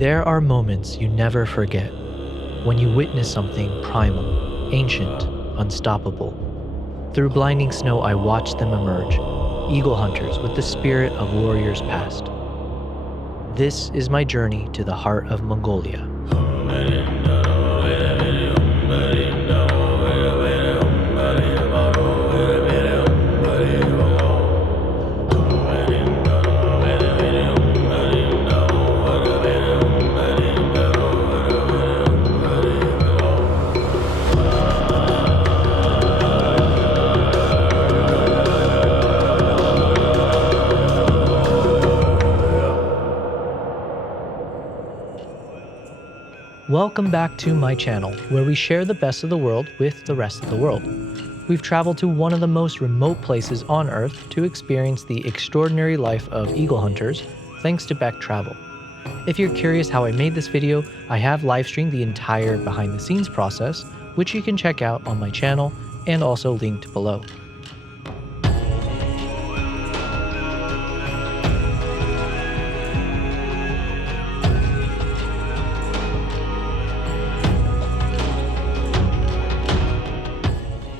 There are moments you never forget, when you witness something primal, ancient, unstoppable. Through blinding snow, I watched them emerge, eagle hunters with the spirit of warriors past. This is my journey to the heart of Mongolia. Welcome back to my channel, where we share the best of the world with the rest of the world. We've traveled to one of the most remote places on Earth to experience the extraordinary life of eagle hunters, thanks to Beck Travel. If you're curious how I made this video, I have live streamed the entire behind the scenes process, which you can check out on my channel and also linked below.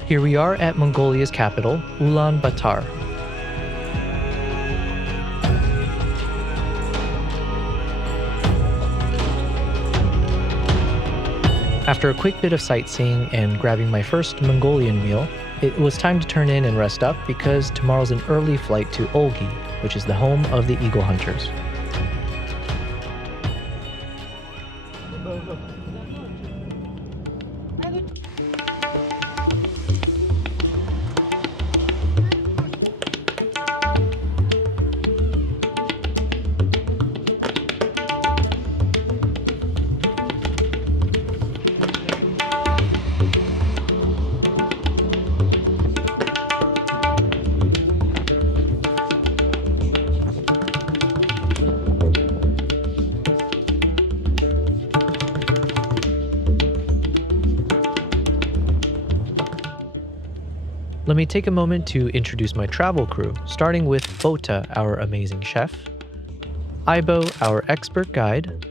Here we are at Mongolia's capital, Ulaanbaatar. After a quick bit of sightseeing and grabbing my first Mongolian meal, it was time to turn in and rest up because tomorrow's an early flight to Olgii, which is the home of the eagle hunters. Let me take a moment to introduce my travel crew, starting with Bota, our amazing chef, Ibo, our expert guide,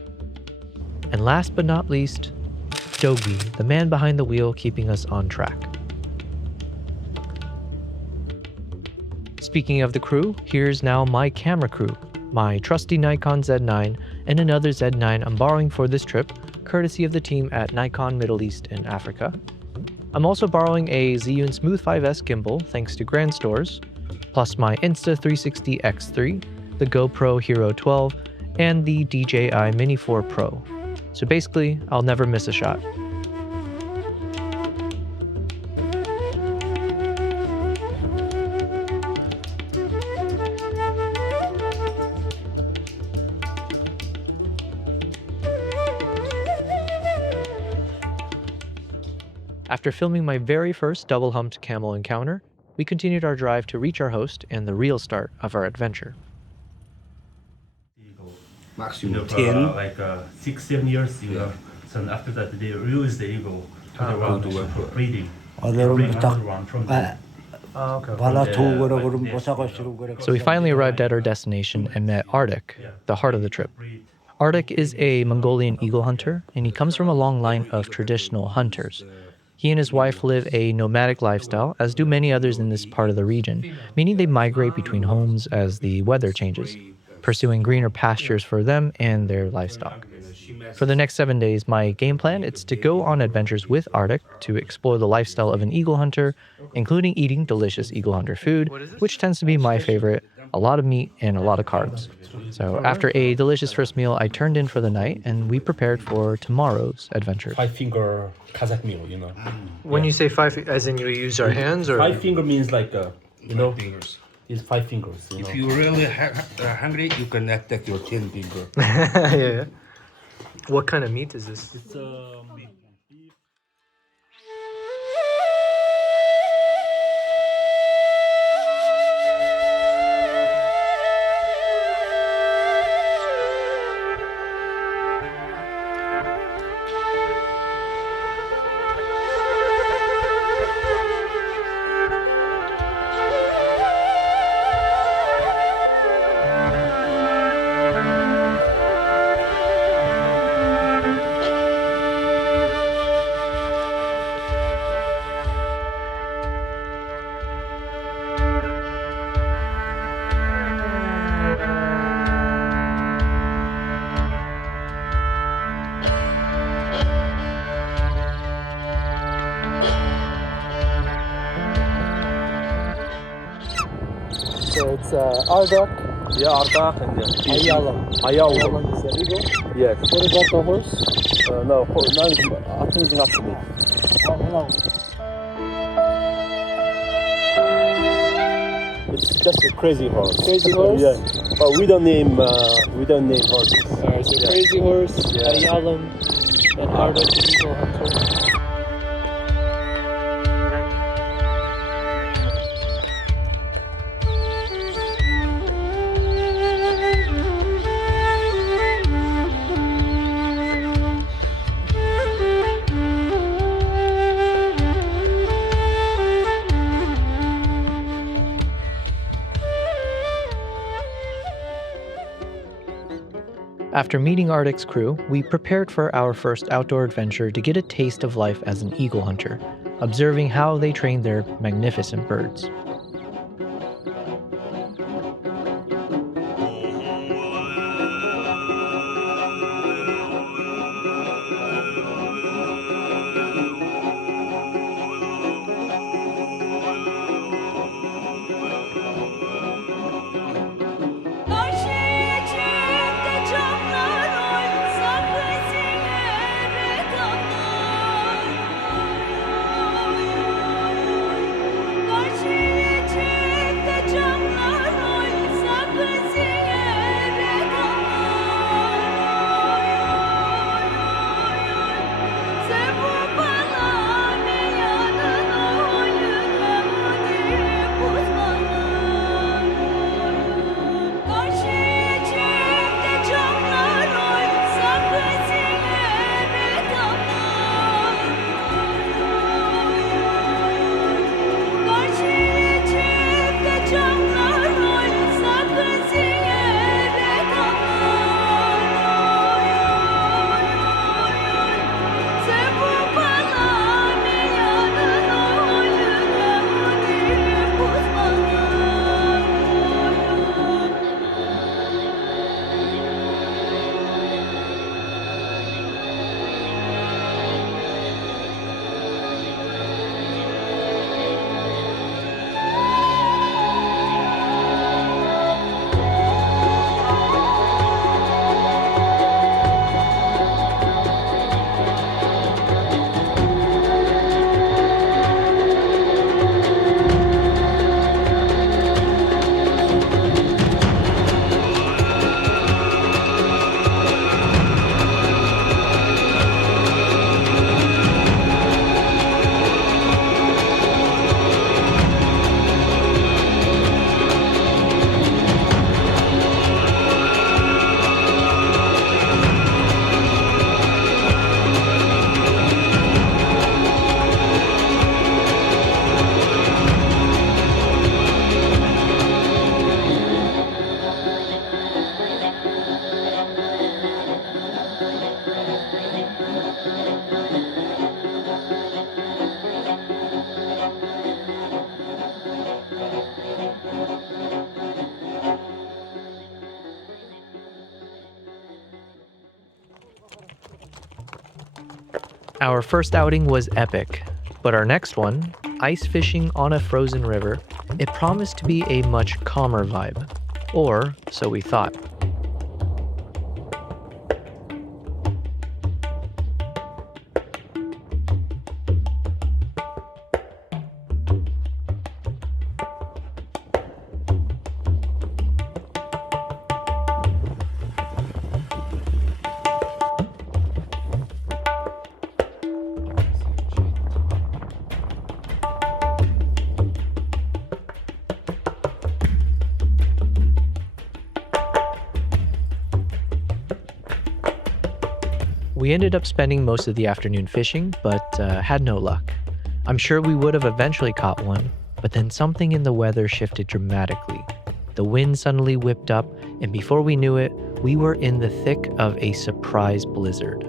and last but not least, Dogi, the man behind the wheel keeping us on track. Speaking of the crew, here's now my camera crew, my trusty Nikon Z9 and another Z9 I'm borrowing for this trip, courtesy of the team at Nikon Middle East and Africa. I'm also borrowing a Zhiyun Smooth 5S gimbal thanks to Grand Stores, plus my Insta360 X3, the GoPro Hero 12, and the DJI Mini 4 Pro. So basically, I'll never miss a shot. After filming my very first double-humped camel encounter, we continued our drive to reach our host and the real start of our adventure. Maximum 10. 6-7 years, So after that, they release the eagle to the ground for breeding. So we finally arrived at our destination and met Ardak, the heart of the trip. Ardak is a Mongolian eagle hunter, and he comes from a long line of traditional hunters. He and his wife live a nomadic lifestyle, as do many others in this part of the region, meaning they migrate between homes as the weather changes, pursuing greener pastures for them and their livestock. For the next 7 days, my game plan is to go on adventures with Ardak to explore the lifestyle of an eagle hunter, including eating delicious eagle hunter food, which tends to be my favorite, a lot of meat and a lot of carbs. So after a delicious first meal, I turned in for the night and we prepared for tomorrow's adventure. 5-finger Kazakh meal, When you say five, as in you use our hands, or 5-finger means like, fingers. It's 5 fingers. If you're really hungry, you can attack your 10 finger. Yeah. What kind of meat is this? It's Ardak, Yeah, Ardak and Ayalam. Ayalam. Ayalam is the eagle. Yes. What about the horse? No, I think it's not to me. No. It's just a crazy horse. Crazy horse? Yeah. But we don't name horses. Alright, so Yeah. crazy horse, Yeah. Ayalam, and Ardak the eagle hunter. After meeting Ardak's crew, we prepared for our first outdoor adventure to get a taste of life as an eagle hunter, observing how they train their magnificent birds. Our first outing was epic, but our next one, ice fishing on a frozen river, it promised to be a much calmer vibe. Or so we thought. We ended up spending most of the afternoon fishing, but had no luck. I'm sure we would have eventually caught one, but then something in the weather shifted dramatically. The wind suddenly whipped up, and before we knew it, we were in the thick of a surprise blizzard.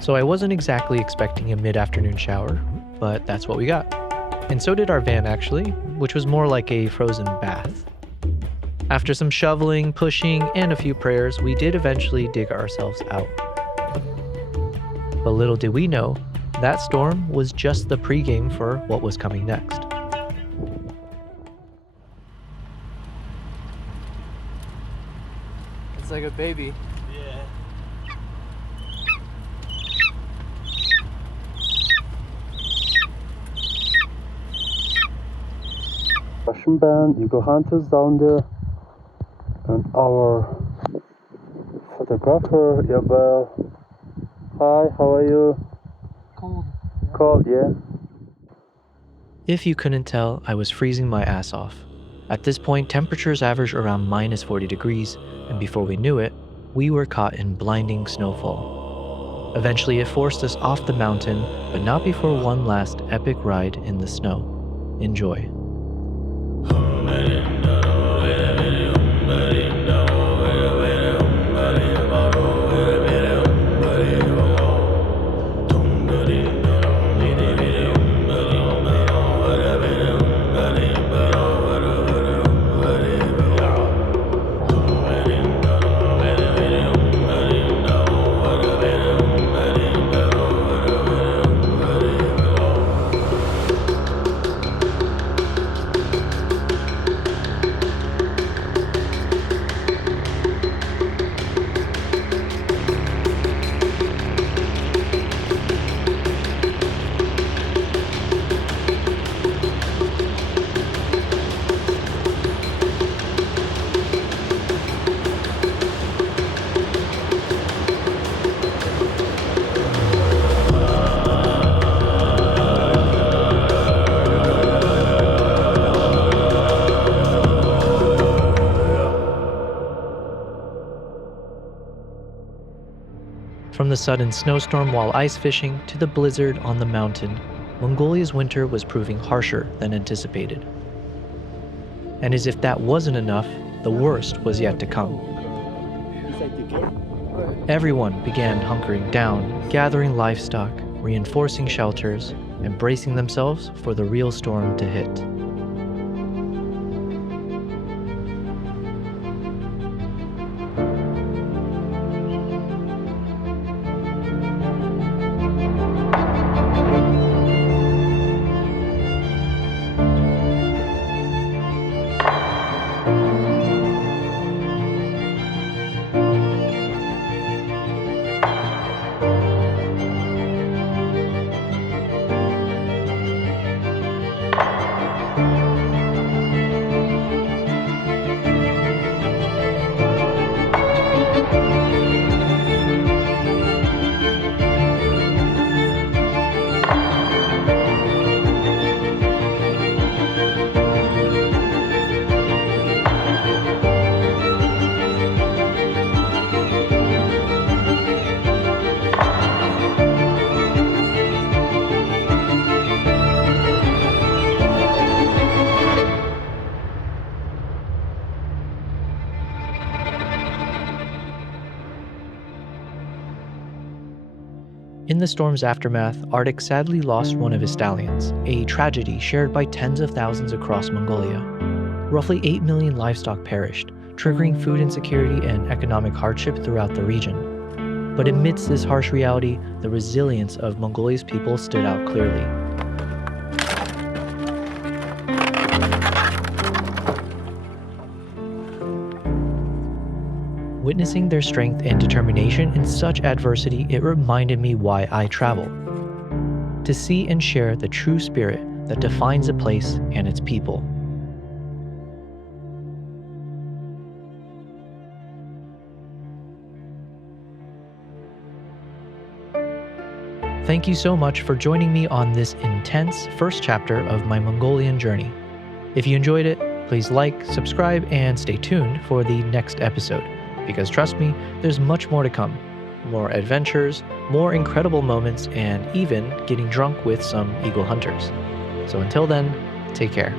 So I wasn't exactly expecting a mid-afternoon shower, but that's what we got. And so did our van actually, which was more like a frozen bath. After some shoveling, pushing, and a few prayers, we did eventually dig ourselves out. But little did we know, that storm was just the pregame for what was coming next. It's like a baby. Russian band, Eagle Hunters down there, and our photographer, Yabel. Hi, how are you? Cold. Cold, yeah? If you couldn't tell, I was freezing my ass off. At this point, temperatures averaged around minus 40 degrees, and before we knew it, we were caught in blinding snowfall. Eventually, it forced us off the mountain, but not before one last epic ride in the snow. Enjoy. From the sudden snowstorm while ice fishing to the blizzard on the mountain, Mongolia's winter was proving harsher than anticipated. And as if that wasn't enough, the worst was yet to come. Everyone began hunkering down, gathering livestock, reinforcing shelters, and bracing themselves for the real storm to hit. In the storm's aftermath, Ardak sadly lost one of his stallions, a tragedy shared by tens of thousands across Mongolia. Roughly 8 million livestock perished, triggering food insecurity and economic hardship throughout the region. But amidst this harsh reality, the resilience of Mongolia's people stood out clearly. Witnessing their strength and determination in such adversity, it reminded me why I travel. To see and share the true spirit that defines a place and its people. Thank you so much for joining me on this intense first chapter of my Mongolian journey. If you enjoyed it, please like, subscribe, and stay tuned for the next episode. Because trust me, there's much more to come. More adventures, more incredible moments, and even getting drunk with some eagle hunters. So until then, take care.